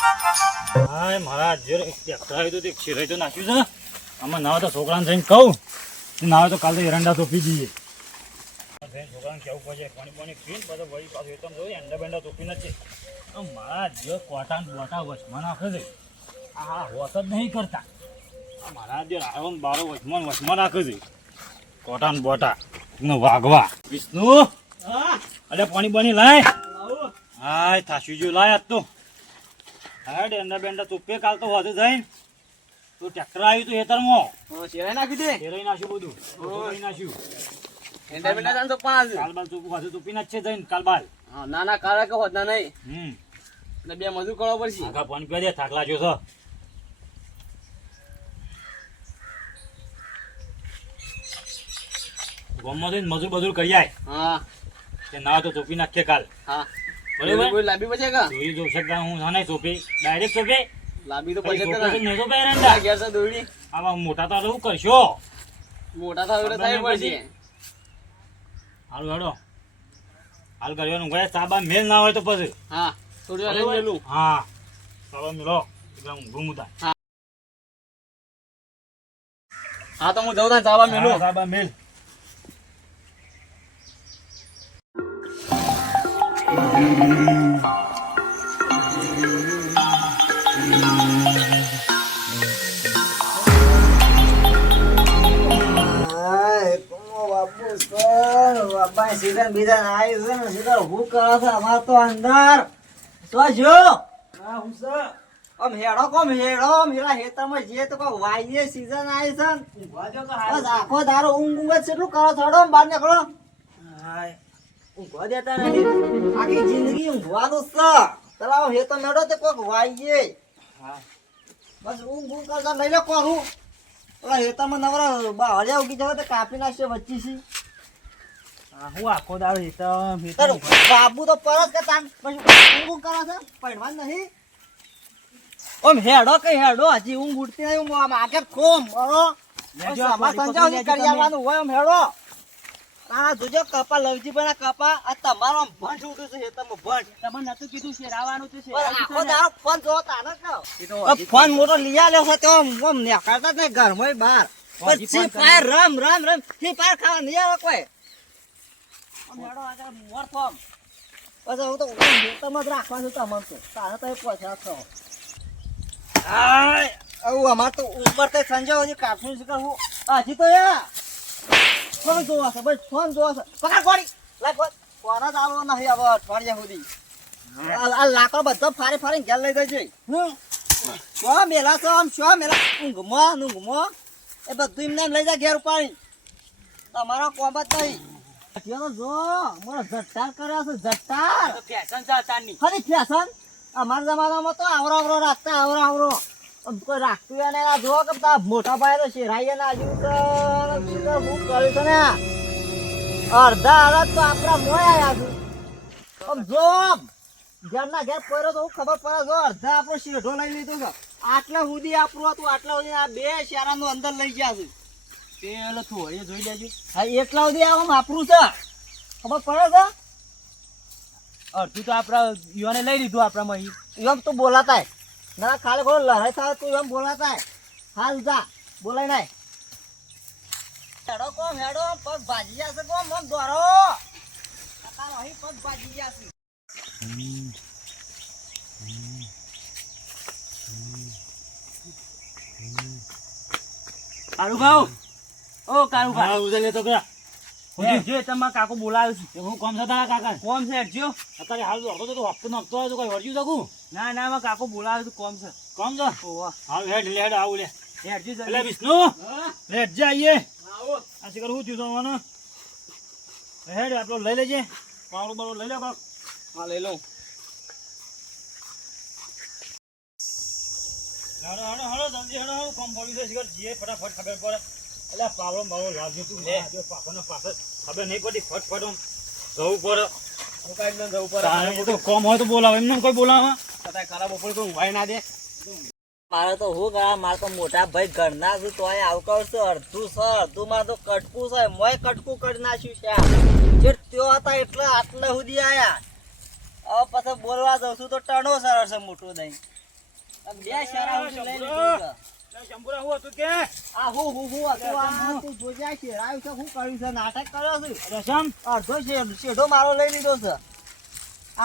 હા મારા જે ટ્રેક્ટર તો તે ખીરાઈ તો નાખ્યું છે. આમાં નાવા તો છોકરાને જઈને કહું નાવે તો કાલે તો એરંડા તોપી દઈએ. છોકરાને કેવું પડશે પાણી પાણી પીને બધો વળી પાછું એકદમ જોઈ એંડા બેંડા તોપી નથી. મારા જે કોટા બોટા વચમાં નાખે છે આ હોશ જ નહીં કરતા. મારા જે રાવણ બારો વચમાં નાખે છે કોટા બોટા વાગવા. વિષ્ણુ અરે પાણી પાણી લાય. હા થાસી જો લાય આજ તો. હા એંડા બેંડા તોપે કાલ તો વધુ જઈને તો ટ્રેક્ટર આવ્યું તું હેતરમાં શેરાઈ નાખ્યું તે ફેરાઈ નાખ્યું બધું ફેરાઈ નાખ્યું. એંડા બેંડા જાણ તો પાંચ કાલ બાલ ચોખ્ખું ખાધું તોપી ના જ છે જઈને કાલ બાલ. હા ના ના કારા કે હોતા નહીં એટલે બે મજૂર કરવો પડશે. આગા પાણી પી દે થાક લાગ્યો છે. ગામમાં જઈને મજૂર બજૂર કરી આય. હા કે ના તો તોપી નાખીએ કાલ. હા બરોબર કોઈ લાંબી પછી કા દોરી જો શકતા હું હા નહીં તોપી ડાયરેક્ટ તોપી લાંબી તો પછી નહીં તો એરંડા ઘેર તો દોડી આમાં મોટા તો શું કરશો. મોટા થાય એટલે થાય પડશે. હાલ હેડો હાલ કરવાનું ગયા સાબા મેલ ના હોય તો પછી હા થોડી વાર લઈ લેલું. હા સાબા મેલો એકદમ ઘૂમતા. હા તો હું જઉં તાં ચાવા મેલું. સાબા મેલ સીઝન બીજા આવ્યું છે ને સીધા હું કરો છો અમાર તો અંદર તો જો આમ હેડો કોમ હેડો મેરા હેતરમાં જે તો કોઈ વાઈએ સીઝન આવી છે ને બસ આખો દારો ઊંઘ ઊંઘ જ કેટલું કરો થોડો બહાર નીકળો ઊંઘવા દેતા નથી આખી જિંદગી ઊંઘવાનું છે તલાવ હેતો મેળો તો કોઈક વાઈએ બસ ઊંઘ ઊંઘ કરતા લઈ લો કોરું ઓલા હેતરમાં નવરા બાવળિયા ઉગી જવા તો કાપી નાખશે વચ્ચે છે. હું આખો દાડો બાબુ તો પરત કે તાન પછી ઊંઘ કરે છે પડવા નહીં ઓમ હેડો કઈ હેડો હજી ઊંઘ ઉડતી નહીં હું આમ આગળ ખોમ બરો સંજાવજી કરી આવવાનું હોય ઓમ હેડો આ જોજો કપા લવજી પણ કપા આ તમારો આમ ભંટ ઉડું છે હેતરમાં ભંટ તમને નતું કીધું શેરાવાનું છે આખો દાડો ફોન જોતા ન ફોન મોટો લઈ આવ્યો છે તો ઓમ નીકળતા જ નહીં ઘરમાં બહાર પછી ફાયર રમ રમ રમ થી પાર ખાવા નહીં આવે કોઈ હેડો આગળ મોર ફોમ પછી હું તો હેતરમાં જ રાખવાનું તમારે તો તારે તો પછા છો આવું અમાર તો ઉપર તો સંજય હજી કાપશું છે હું હજી તો યા ફોન જોવા છે બસ ફોન જોવા છે પકડ કોડી લાગ ફોન જ આવો નહીં હવે અઠવાડિયા સુધી આ લાકડો બધો ફારી ફારીને ઘેર લઈ જજે શું મેલા છો આમ શું મેલા ઊંઘમાં એ બધું એમને લઈ જાય ઘેર ઉપાડી તમારો કોમ જ નહીં જો મારો જટ્ટાર કર્યા છે જટ્ટાર ફેશન છે અતારની. ખરી ફેશન અમારા જમાનામાં તો આવરો રાખતા આવરો કોઈ રાખતું એને જો કે મોટા ભાઈ તો શેરાઈએ ના આજુ તો હું કર્યું છે ને અડધા અડધ તો આપણા મોય આવ્યા છે આમ જો ઘરના ઘેર પડ્યો તો હું ખબર પડે જો અડધા આપણો શેઢો લઈ લીધો છે આટલા સુધી આપણું હતું આટલા સુધી આ બે શેરાનું અંદર લઈ ગયા છે પેલો થોડી જોઈ લેજો. હા એટલા સુધી આમ આપણું છે ખબર પડે છે અડધું તો આપડા યુવાને લઈ લીધું આપણામાં. એમ તો બોલાતા ના ખાલી ખોલો લડાઈ થાય તું એમ બોલાતા હાલ જા બોલાય નાય હેડો કોમ હેડો પગ ભાજી જશે કોમ મમ દોરો તારો અહીં પગ ભાજી જશે કાળુભાઉ ઓ કાળુભાઈ હા ઉધર લેતો કરા જે તમારા કાકો બોલાવ્યું છે. હું કોમ છે તારા કાકા કોમ છે હેડજો. અત્યારે હાલ તો તો હપ્તો નખતો હોય તો કોઈ વળ્યું શકું ના ના મારા કાકો બોલાવ્યું હતું કોમ છે. કોમ છે ઓવા હાલ હેડ હેડ આવું લે હેડજો જલ્દી. એટલે વિષ્ણુ હેડ જા આઈએ આવો. આ શિકર હું થયું તમારે હેડ આપણો લઈ લેજે પાવડો બાવડો લઈ લે કાક હા લઈ લઉં. હેડો હેડો હેડો જલ્દી હેડો કોમ પડી છે શિકર જીએ ફટાફટ ખબર પડે એટલે પાવડો બાવડો લાવજો તું લે જો પાકોને પાસે ખબર નહીં પડી ફટફટ આમ જવું પડે હું કાંઈ જ ન જવું પડે. તારે તો કોમ હોય તો બોલાવે એમને કોઈ બોલાવે કદાચ ખરાબ ઉપર કોઈ ઊંઘાઈ ના દે. મારે તો હું કા મારે તો મોટા ભાઈ ઘરના છું તો આવકાર છે અડધું છે અડધું મારે તો કટકું છે મોય કટકું કરી નાખ્યું છે જે ત્યો હતા એટલે આટલા સુધી આયા હવે પછી બોલવા જઉં છું તો ટણો સરળ છે મોટો દહીં આ બે શેરા સુધી લઈ લીધું છે. શંભુરા હું હતું કે આ હું હતું આ તું જોજે આ શેરાયું છે, હું કર્યું છે, નાટક કર્યો છે. રસમ અડધો શેઢો મારો લઈ લીધો છે.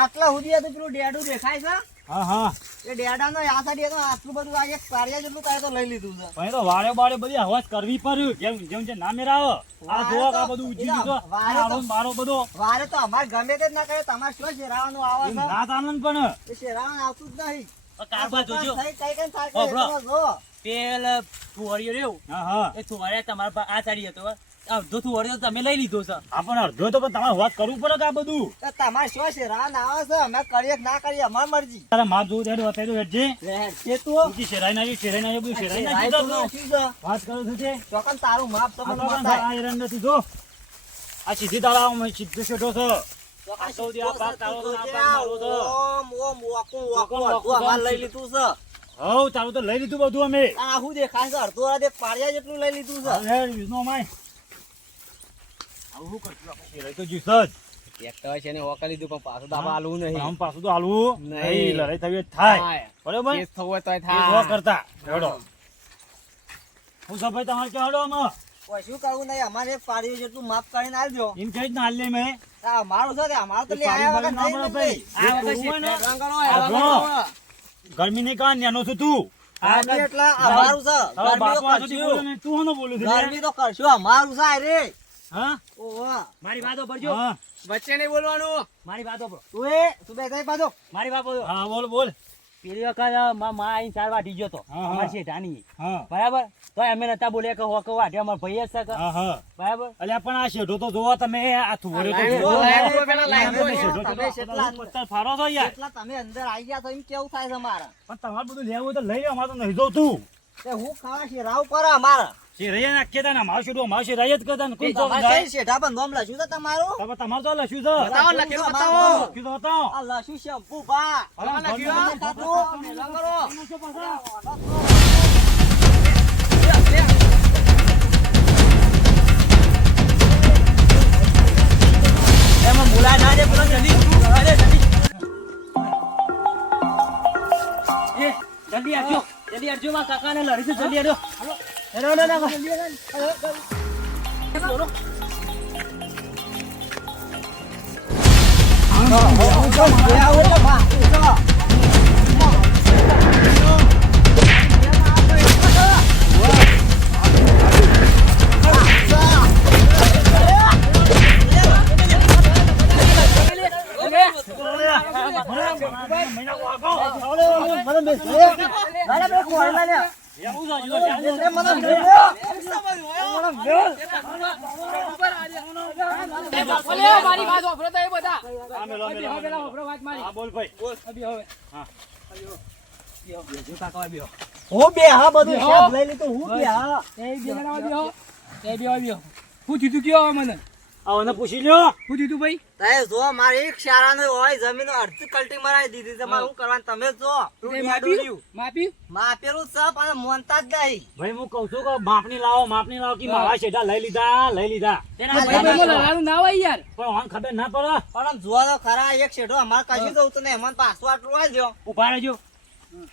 આટલા સુધી તો પેલું ડેડું દેખાય છે, હા હા એ ડેડાનો આ સાઈડ તો આટલું બધું આ એક કાર્ય જેટલું કાંઈ તો લઈ લીધું છે. પણ એ તો વાળે બાળે બધી હવાજ કરવી પડ્યું જેમ જેમ જે ના મેરાવ આ જોવા આ બધું ઉજી દીધો આરો બારો બધો વારે તો અમારે ગમે તે જ ના કરે, તમારે શું શેરાવાનું આવે એમ છે? ના તાનન પણ એ શેરાવાનું આવતું જ નહીં. કારબા જોજો થઈ કઈ કઈ થાય ઓ, કે બ્રો. તમે જો. પેલ ફુવારીઓ રહ્યો હા હા એ ફુવારીયા તમારા આ સાડી હતો અડધો ફુવારીઓ તમે લઈ લીધો છે. આ પણ અડધો તો પણ તમારે વાત કરવું પડે કે આ બધું એ તમારે શું શેરાવાનું આવે છે? અમે કરીએ કે ના કરીએ અમારી મરજી. તારા માપ જોવું ત્યારે બતાવી દો હેઠજે છે તું ઊંચી શેરાઈ નાખ્યું બધું શેરાઈ શેરાઈ નાખ્યું તો નાખ્યું છે. વાત કરો છો તે ચોકન તારું માપ તો આ મને તો પણ બતાય. આ એરંડ નથી જો આ સીધી તાળામાં સીધો શેઠો છે ચોકન આ સૌથી આ પાક તારો તો આ પાક આ મારો તો. ઓમ ઓમ વાકું વાકું વાકું અડધું અમારે લઈ લીધું છે. હવ તારું તો લઈ લીધું બધું અમે આ શું દેખાય છે? અડધું અડધે પાળિયા જેટલું લઈ લીધું છે. અરે વિષ્ણુ અમાય આવું શું કરશું આપણે શેરાઈ તો જ્યુસ જ ટ્રેક્ટર છે ને ઓકા લીધું પણ પાછું દાબા આલવું નહીં. આમ પાછું તો હાલવું નહીં. નહીં લડાઈ થવી હોય તો થાય થાય. બરોબર કેસ થવો હોય તોય એ થાય. જોવા કરતા હેડો હું સભાઈ તમારે ક્યાં હેડો આમાં કશું કરવું નહીં, અમારે એક પાળિયું જેટલું માપ કરીને આલજો. એમ કહી જ ના હાલ લે મેં આ અમારું છે તે અમારું તો એ લે આયા વગર પાડી નહીં ભાઈ લઈ. આ વખત કરવું હોય ને, શેઠ રંગણો આ આવ્યો, જો. રંગણો. ગરમીની કાં નેનો છું તું આ બી એટલા અમારું છે. હવે ગરમી તો બાપુ આ સુધી બોલે કરશું. ને, તું હોનો બોલું છું ગરમી તો કરશું, અમારું છે આ રે. હા ઓહો. મારી વાતો ભરજો હા વચ્ચે નહીં બોલવાનું. મારી વાતો ભરો. તું બે થઈ પાછો. મારી વાતો ભરો. હા બોલ બોલ પેલી વખત માં આઈને 4 વાટી ગયો તો હા, અમારી હા. શેઠાની હા બરાબર તો અમે નતા બોલ્યા કે હોકો વાટે અમાર ભાઈ જ છે કે હા હા બરાબર અલ્યા પણ આ શેઠો તો જોવો તમે આ થુવરે તો લાઈન જોવો. જો, લાઈન જો, પેલા તમે લાઈન જો. શેઠો તમે કેટલો કેટલા પત્તર ફાડો છો યાર એટલા તમે અંદર આવી ગયા તો એમ કેવું થાય છે મારે? પણ તમારે બધું લેવું હોય તો લઈ લો અમારે તો નહીં જોતું તે હું ખાવા શેરાવ કરે અમારે. શેરૈયા નાખીએ તા ને અમારું શેઠું અમારું શેરાઈ જ કરતા ને કોઈ તો તમારે જાય. કઈ શેઠા બંધ નામ લખ્યું છે તમારું? તમે તમારે તો લખ્યું છે બતાવો, લખેલું બતાવો. લખ્યું તો બતાવો. આ લખ્યું શેમ્પુ ભા. અરે, લખ્યું. એમાં મુલા ના દે પેલો જલ્દી. અરે જલ્દી. એ જલ્દી આવજો જલ્દી આવજો માં કાકાને લડી છે જલ્દી આવજો હેલો, હેલો, હેલો. મારી વાત વાપરો તો એ બધા આ મેલો, મેલો, મેલો, મેલો. વાપરો વાત મારી હા, બોલ ભાઈ અભી હવે હા. જો કાકા અભી હું બે હા બધું શેઠ લઈ લીધું. હું બે હા. એ બી બનાવ અભી એ બી અભી હું જીતું કયો મને આને પૂછી લ્યો હું જીતું ભાઈ તારે જો મારે એક શાળાનો હોય જમીન અડધી કલ્ટી મરાવી દીધી છે. મારે શું કરવાનું તમે જો. તું તે યાડું રહ્યું. માપી માપેલું છે પણ મોનતા જ નહીં. ભાઈ હું કઉ છું કે માપની લાવો કે મારા શેઠા લઈ લીધા તેના ભાઈ લડાનું ના હોય યાર પણ આમ ખબર ના પડે પણ આમ જોવા તો ખરા એક શેઠો અમારે કશું જવું ને એમાં પાછું આટલું આવી દો. ઉભા રહેજો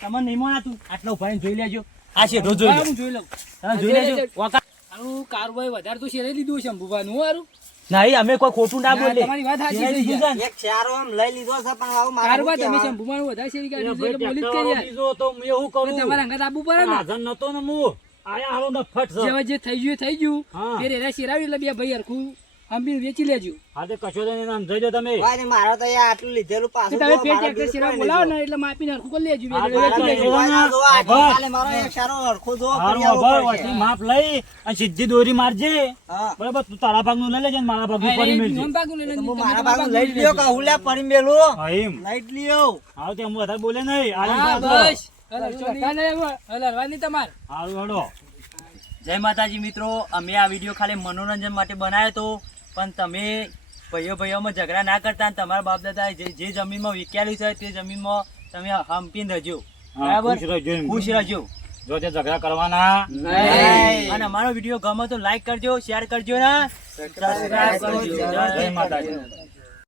તમને નહીં મોનાતું આટલા ઉભા રહીને જોઈ લેજો આ છે રોજ જોઈ હું જોઈ લઉં તમે જોઈ લેજો વાકા આનું કારભાઈ વધારે તો શેરે લીધું છે અંબુભાનું હારું નહીં અમે કોઈ ખોટું ના બોલે તમારી વાત સાચી છે એક શારો આમ લઈ લીધો છે પણ આવું મારે કારવા શું તમે કહેવાનું? શંભુમાનું વધારે શેરી કાઢ્યું છે ભાઈ એટલે બોલી જ ટ્રેક્ટર કરી યાર બીજો તો હું એવું કરું તમારા અંગત આપવું પડે ને હાજર નતો ને હું આયા હાલો ને ફટ છે. જેવા જે થઈ ગયું એ થઈ ગયું હા. ફેર એના શેરાવી એટલે બે ભાઈ હરખું અંબી વેચી લેજો હા તે કશો તો નહીં, આમ જોઈ લો તમે ભાઈ ને મારે તો યાર આટલું લીધેલું તો પાછું તમે જો, ફેર મારે ટ્રેક્ટર બીજું શેરા કોઈ બોલાવો નહીં ને એટલે માપીને હરખું કરી લેજો હા, બે બરાબર. વેચી લેજો જોવા ના જોવા. આભાર. કાલે મારો એક શારો હરખું જો હારું કરી આવવું ખબર પડશે. વચ્ચે માપ લઈ અને સીધી દોરી મારજે હા. બરાબર તું તારા ભાગનું લઈ લેજે ને મારા ભાગનું હા, પડી એ મેળજે. નોન ભાગનું લઈને તો હું તમે મારા તમારા ભાગનું ભાગનું લઈ લ્યો કે હું લે પડી મેલું હા એમ લઈ જ લ્યો. હારું તે હું વધારે બોલે નહીં આલી હા પાછો. બસ હલવાની તમારે હારું હેડો જય માતાજી મિત્રો અમે આ વિડીયો ખાલી મનોરંજન માટે બનાવ્યો હતો પણ તમે ભાઈઓમાં ઝઘડા ના કરતા અને તમારા બાપ દાદા જે જમીનમાં વિચાર્યું છે તે જમીનમાં તમે હંપીને રહેજો હા, બરાબર ખુશ રહેજો એમ. ખુશ રહેજો જો તે ઝઘડા કરવાના નહીં. અને અમારો વિડીયો ગમે તો લાઈક કરજો શેર કરજો ને સબસ્ક્રાઇબ કરજો જય માતાજી.